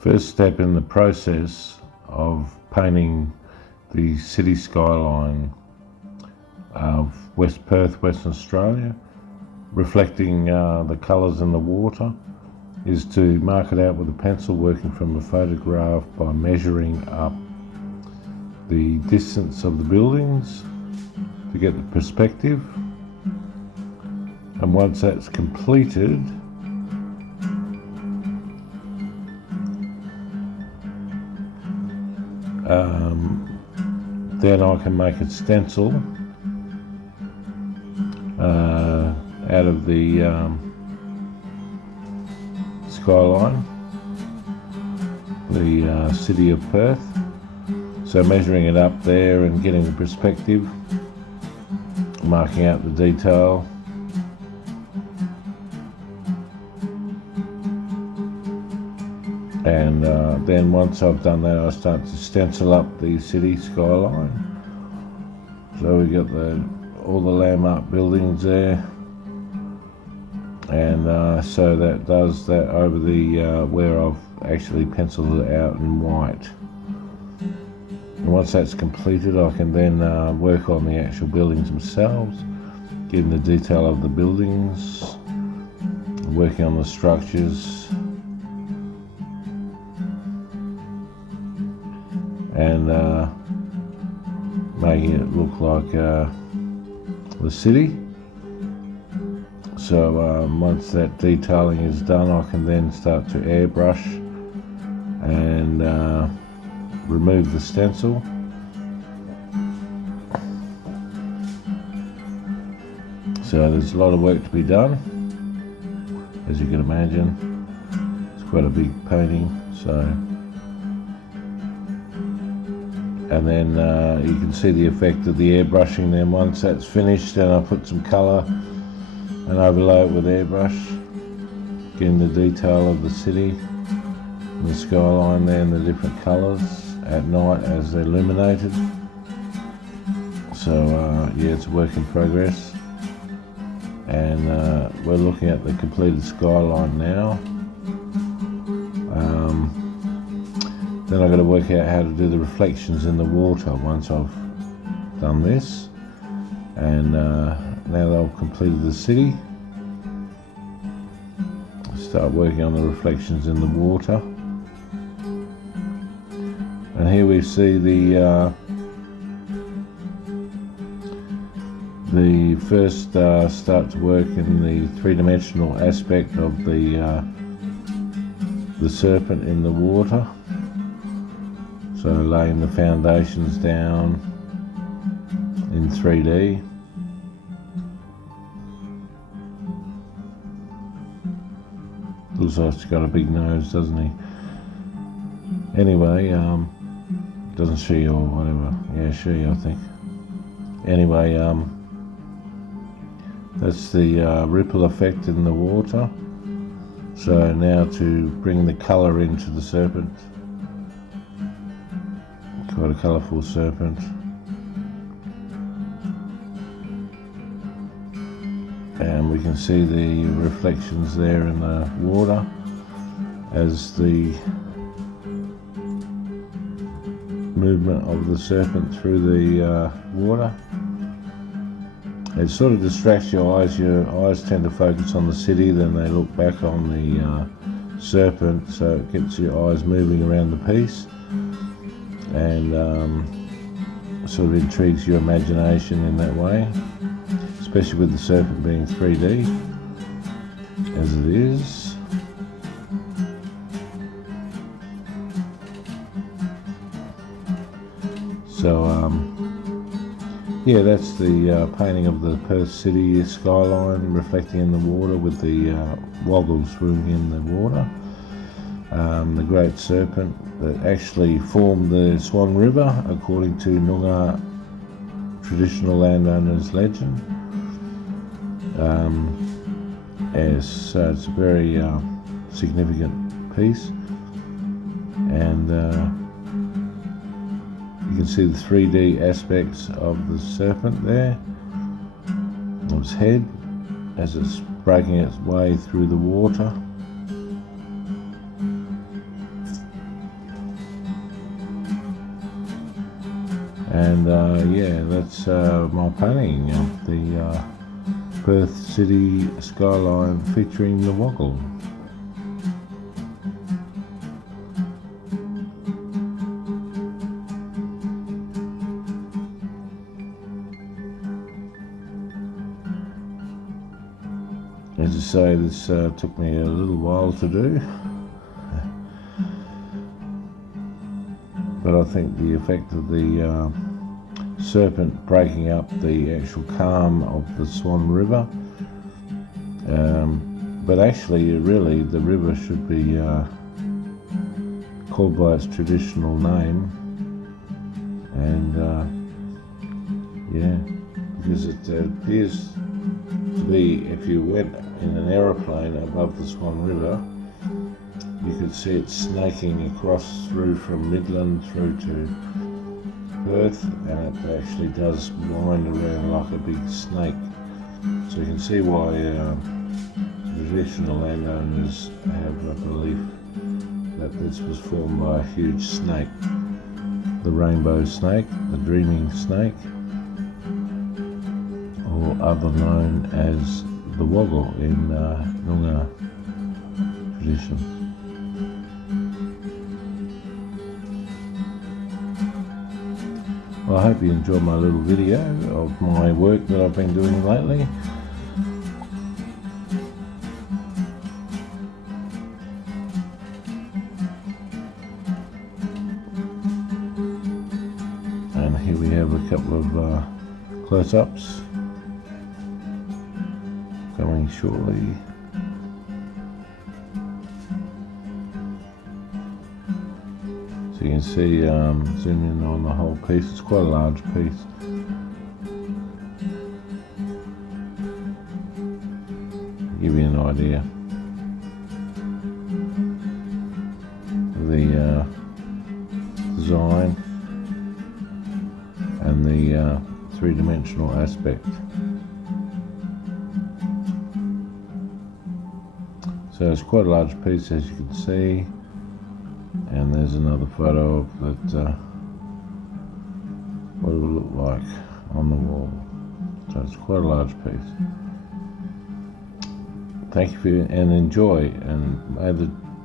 First step in the process of painting the city skyline of Perth, Western Australia, reflecting the colours in the water, is to mark it out with a pencil, working from a photograph by measuring up the distance of the buildings to get the perspective. And once that's completed, then I can make a stencil out of the skyline, the city of Perth. So measuring it up there and getting the perspective, marking out the detail, and then once I've done that, I start to stencil up the city skyline. So we got all the landmark buildings there, and so that does that over the where I've actually penciled it out in white. And once that's completed, I can then work on the actual buildings themselves, getting the detail of the buildings, working on the structures, and making it look like the city. So once that detailing is done, I can then start to airbrush and remove the stencil. So there's a lot of work to be done, as you can imagine. It's quite a big painting. And then you can see the effect of the airbrushing. Then once that's finished, then I put some colour and overlay it with airbrush, getting the detail of the city and the skyline there in the different colours at night as they're illuminated. So yeah, it's a work in progress, and we're looking at the completed skyline now. Then I've got to work out how to do the reflections in the water once I've done this. And now that I've completed the city, start working on the reflections in the water. And here we see the first start to work in the three-dimensional aspect of the serpent in the water. So laying the foundations down in 3D. Looks like he's got a big nose, doesn't he? Anyway, doesn't she or whatever? Yeah, she, I think. Anyway, that's the ripple effect in the water. So now to bring the colour into the serpent. Quite a colourful serpent. And we can see the reflections there in the water as the movement of the serpent through the water. It sort of distracts your eyes. Your eyes tend to focus on the city, then they look back on the serpent, so it gets your eyes moving around the piece, and sort of intrigues your imagination in that way, especially with the serpent being 3D as it is. So yeah, that's the painting of the Perth city skyline reflecting in the water with the Waugal swimming in the water. The great serpent that actually formed the Swan River, according to Noongar traditional landowners' legend. Yes, so it's a very significant piece, and you can see the 3D aspects of the serpent there, of its head, as it's breaking its way through the water. And yeah, that's my painting of the Perth city skyline featuring the Waugal. As I say, this took me a little while to do, but I think the effect of the serpent breaking up the actual calm of the Swan River, but actually really the river should be called by its traditional name, and yeah, because it appears to be, if you went in an aeroplane above the Swan River, you could see it snaking across through from Midland through to Perth, and it actually does wind around like a big snake. So you can see why traditional landowners have a belief that this was formed by a huge snake, the rainbow snake, the dreaming snake, or other known as the Waugal in Noongar traditions. Well, I hope you enjoyed my little video of my work that I've been doing lately. And here we have a couple of close-ups coming shortly. So you can see, zoom in on the whole piece. It's quite a large piece. Give you an idea of the design and the three-dimensional aspect. So it's quite a large piece, as you can see. And there's another photo of that, what it will look like on the wall. So it's quite a large piece. Thank you and enjoy, and may the